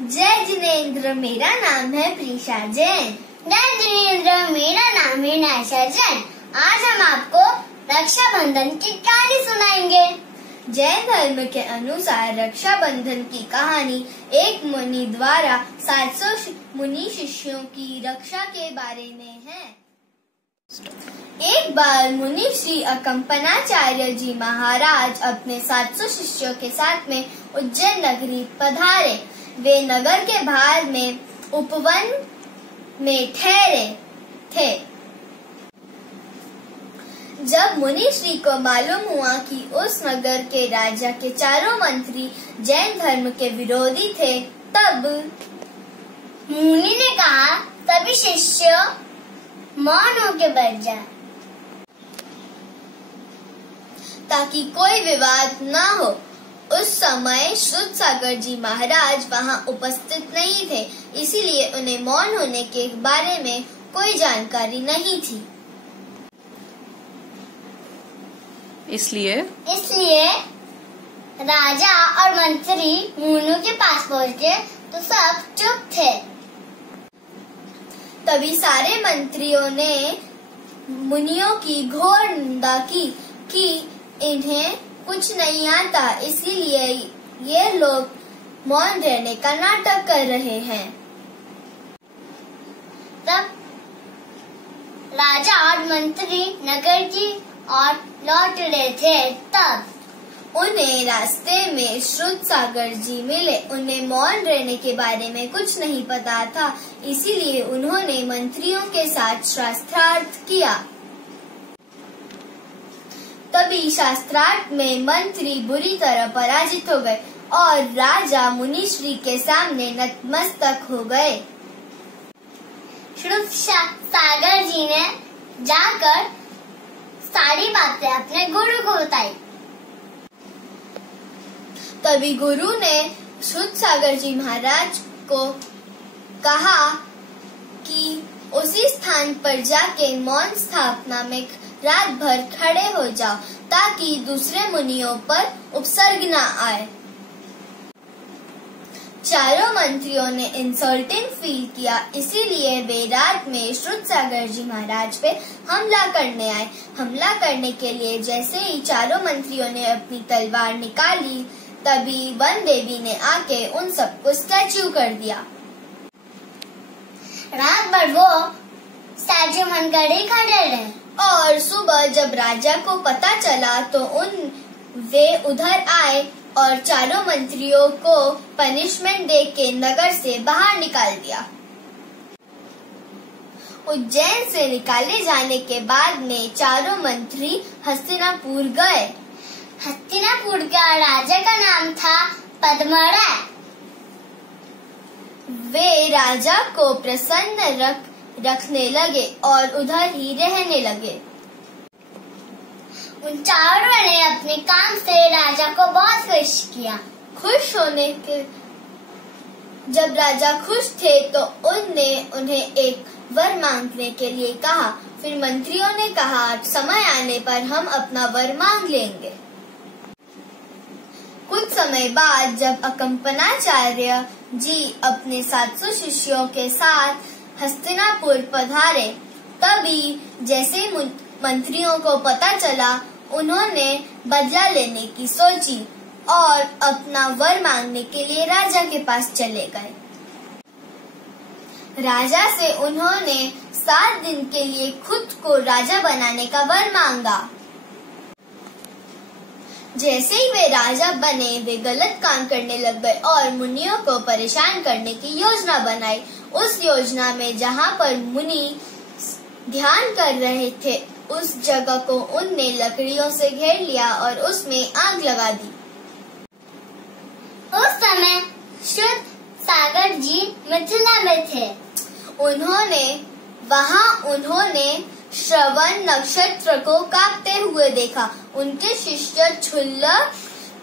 जय जिनेंद्र, मेरा नाम है प्रीशा जैन। जय जिनेंद्र, मेरा नाम है नायशा जैन। आज हम आपको रक्षाबंधन की कहानी सुनाएंगे। जैन धर्म के अनुसार रक्षाबंधन की कहानी एक मुनि द्वारा 700 मुनि शिष्यों की रक्षा के बारे में है। एक बार मुनि श्री अकंपनाचार्य जी महाराज अपने 700 शिष्यों के साथ में उज्जैन नगरी पधारे। वे नगर के बाहर में उपवन में ठहरे थे। जब मुनि श्री को मालूम हुआ कि उस नगर के राजा के चारों मंत्री जैन धर्म के विरोधी थे, तब मुनि ने कहा, सभी शिष्य मौन होकर बैठ जाए ताकि कोई विवाद न हो। उस समय श्रुतसागर जी महाराज वहां उपस्थित नहीं थे, इसीलिए उन्हें मौन होने के बारे में कोई जानकारी नहीं थी। इसलिए राजा और मंत्री मुनियों के पास पहुँचे तो सब चुप थे। तभी सारे मंत्रियों ने मुनियों की घोर निंदा की कि इन्हें कुछ नहीं आता, इसीलिए ये लोग मौन रहने का नाटक कर रहे हैं। तब राजा और मंत्री नगर की ओर लौट रहे थे। तब उन्हें रास्ते में श्रुतसागर जी मिले। उन्हें मौन रहने के बारे में कुछ नहीं पता था, इसीलिए उन्होंने मंत्रियों के साथ शास्त्रार्थ किया। तभी शास्त्रार्थ में मंत्री बुरी तरह पराजित हो गए और राजा मुनिश्री के सामने नतमस्तक हो गए। श्रुतसागर जी ने जाकर सारी बातें अपने गुरु को बताई। तभी गुरु ने श्रुतसागर जी महाराज को कहा कि उसी स्थान पर जाके मौन स्थापना में रात भर खड़े हो जाओ ताकि दूसरे मुनियों पर उपसर्ग न आए। चारों मंत्रियों ने इंसल्टिंग फील किया, इसीलिए वे रात में श्रुतसागर जी महाराज पे हमला करने आए। हमला करने के लिए जैसे ही चारों मंत्रियों ने अपनी तलवार निकाली, तभी वन देवी ने आके उन सबको स्टैच्यू कर दिया। रात भर वो स्टैच्यू बनकर ही खड़े रहे और सुबह जब राजा को पता चला तो वे उधर आए और चारों मंत्रियों को पनिशमेंट दे के नगर से बाहर निकाल दिया। उज्जैन से निकाले जाने के बाद में चारों मंत्री हस्तिनापुर गए। हस्तिनापुर का राजा का नाम था पद्मराय। वे राजा को प्रसन्न रखने लगे और उधर ही रहने लगे। उन चारों ने अपने काम से राजा को बहुत खुश किया। खुश होने के जब राजा खुश थे तो उन्हें एक वर मांगने के लिए कहा। फिर मंत्रियों ने कहा, समय आने पर हम अपना वर मांग लेंगे। कुछ समय बाद जब अकंपनाचार्य जी अपने 700 शिष्यों के साथ हस्तिनापुर पधारे, तभी जैसे मंत्रियों को पता चला, उन्होंने बदला लेने की सोची और अपना वर मांगने के लिए राजा के पास चले गए। राजा से उन्होंने 7 दिन के लिए खुद को राजा बनाने का वर मांगा। जैसे ही वे राजा बने, वे गलत काम करने लग गए और मुनियों को परेशान करने की योजना बनाई। उस योजना में जहाँ पर मुनि ध्यान कर रहे थे, उस जगह को उनने लकड़ियों से घेर लिया और उसमें आग लगा दी। उस समय श्रुतसागर जी मिथिला में थे। उन्होंने श्रवण नक्षत्र को कांपते हुए देखा। उनके शिष्य क्षुल्लक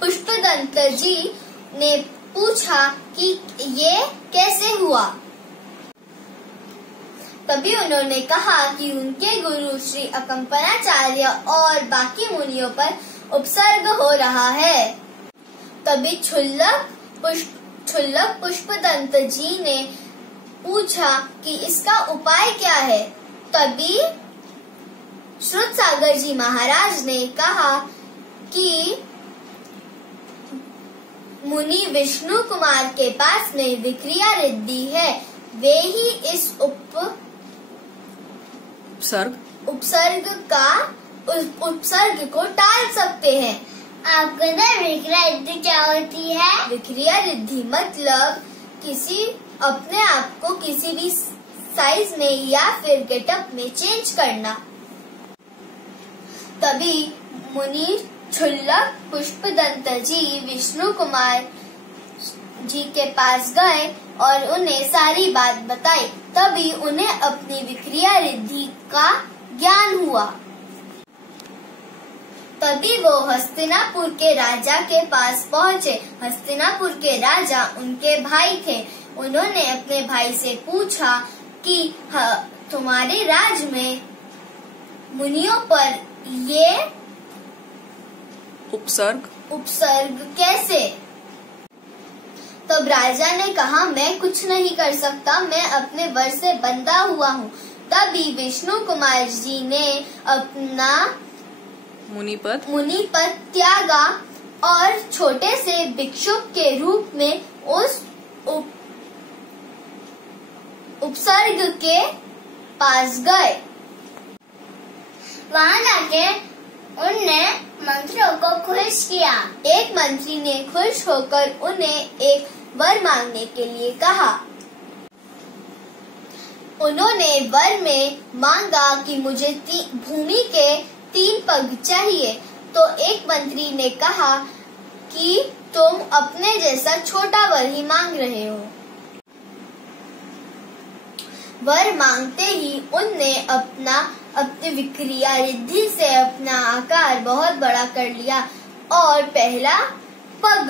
पुष्पदंत जी ने पूछा कि ये कैसे हुआ। तभी उन्होंने कहा कि उनके गुरु श्री अकंपनाचार्य और बाकी मुनियों पर उपसर्ग हो रहा है। तभी क्षुल्लक क्षुल्लक पुष्पदंत जी ने पूछा कि इसका उपाय क्या है। तभी श्रुतसागर जी महाराज ने कहा कि मुनि विष्णु कुमार के पास में विक्रिया रिद्धि है, वे ही इस उपसर्ग को टाल सकते हैं। आपको ना विक्रिया रिद्धि क्या होती है? विक्रिया रिद्धि मतलब किसी अपने आप को किसी भी साइज में या फिर गेटअप में चेंज करना। तभी मुनि क्षुल्लक पुष्पदंत जी विष्णु कुमार जी के पास गए और उन्हें सारी बात बताई। तभी उन्हें अपनी विक्रिया रिद्धि का ज्ञान हुआ। तभी वो हस्तिनापुर के राजा के पास पहुँचे। हस्तिनापुर के राजा उनके भाई थे। उन्होंने अपने भाई से पूछा कि तुम्हारे राज्य में मुनियों पर ये उपसर्ग कैसे? तब राजा ने कहा, मैं कुछ नहीं कर सकता, मैं अपने वर से बंधा हुआ हूँ। तभी विष्णु कुमार जी ने अपना मुनिपद त्यागा और छोटे से भिक्षुक के रूप में उस उपसर्ग के पास गए। वहाँ जाके उनने मंत्रियों को खुश किया। एक मंत्री ने खुश होकर उन्हें एक वर मांगने के लिए कहा। उन्होंने वर में मांगा कि मुझे भूमि के 3 पग चाहिए। तो एक मंत्री ने कहा कि तुम अपने जैसा छोटा वर ही मांग रहे हो। वर मांगते ही उनने अपनी विक्रिया रिद्धि से अपना आकार बहुत बड़ा कर लिया और पहला पग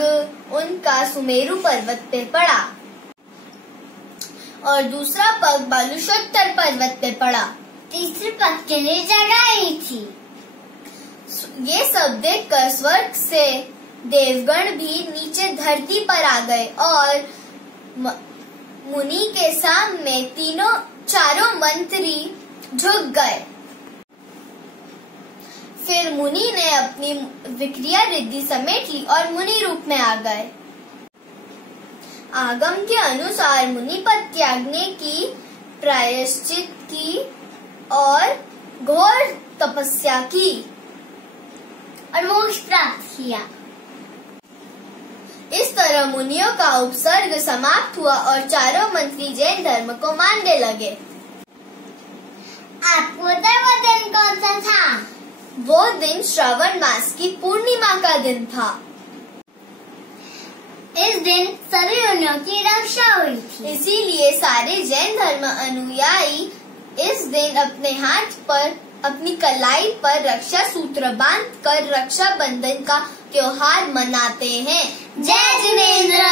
उनका सुमेरु पर्वत पे पड़ा और दूसरा पग बालुशोत्तर पर्वत पे पड़ा। तीसरे पग के लिए जगह ही थी। ये सब देखकर स्वर्ग से देवगण भी नीचे धरती पर आ गए और मुनि के सामने चारों मंत्री झुक गए। फिर मुनि ने अपनी विक्रिया रिद्धि समेट ली और मुनि रूप में आ गए। आगम के अनुसार मुनि पद त्यागने की प्रायश्चित की और घोर तपस्या की और मोक्ष प्राप्त किया। इस तरह मुनियों का उपसर्ग समाप्त हुआ और चारों मंत्री जैन धर्म को मानने लगे। आपको पता है वो दिन कौन सा था? वो दिन श्रावण मास की पूर्णिमा का दिन था। इस दिन सभी मुनियों की रक्षा हुई थी। इसीलिए सारे जैन धर्म अनुयायी इस दिन अपने हाथ पर अपनी कलाई पर रक्षा सूत्र बांधकर रक्षा बंधन का त्योहार मनाते हैं। जय जिनेंद्र।